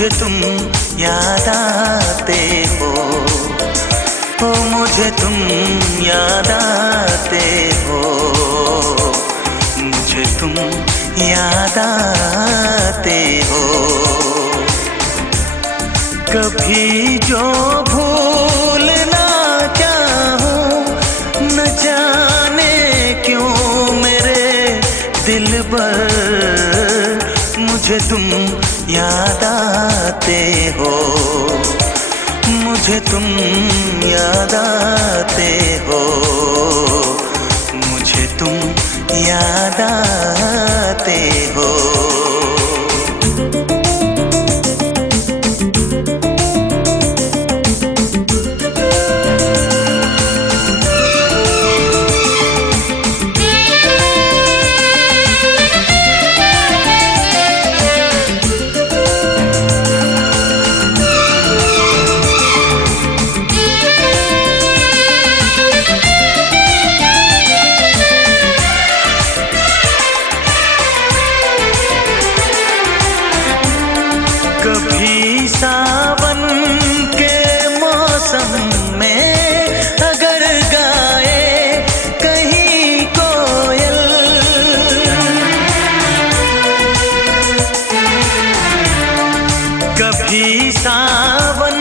मुझे तुम याद आते हो, ओ मुझे तुम याद आते हो, मुझे तुम याद आते हो। कभी जो भूल ना चाहूं, न जाने क्यों मेरे दिल पर मुझे तुम याद आते हो, मुझे तुम याद आते हो, मुझे तुम याद आते हो। कभी सावन के मौसम में अगर गाए कहीं कोयल, कभी सावन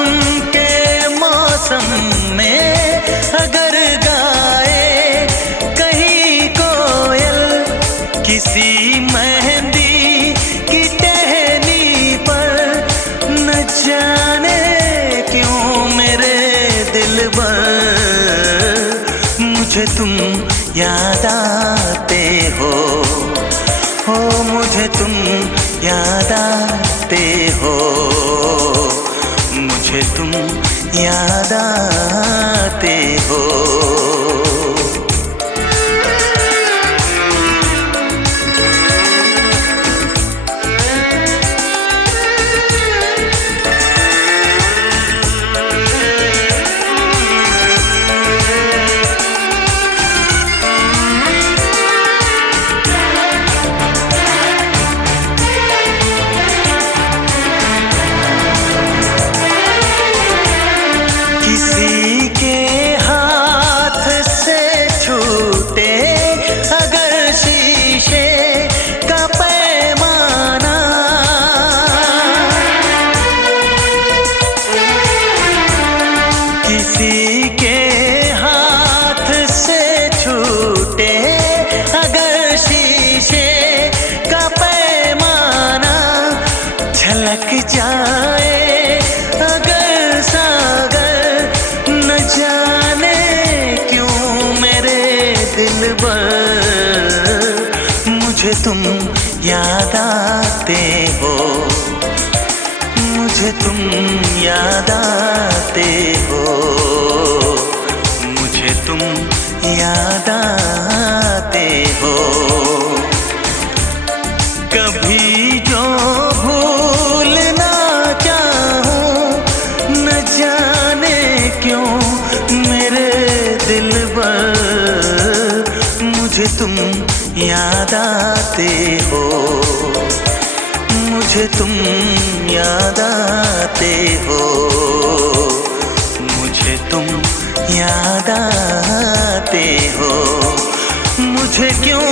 के मौसम में अगर गाए कहीं कोयल, किसी मेहंदी की टहनी पर न जाने क्यों मेरे दिल पर मुझे तुम याद आते हो, मुझे तुम याद आते हो, मुझे तुम याद आते हो। किसी के हाथ से छूटे अगर शीशे का पैमाना, किसी के हाथ से छूटे अगर शीशे का पैमाना, झलक जाए अगर सागर, न जाने क्यों मेरे दिल पर मुझे तुम याद आते हो, मुझे तुम याद आते हो, मुझे तुम याद आते हो। कभी जो भूल ना चाहूं, न जाने क्यों मेरे दिल पर मुझे तुम याद आते हो, मुझे तुम याद आते हो, मुझे तुम याद आते हो, मुझे क्यों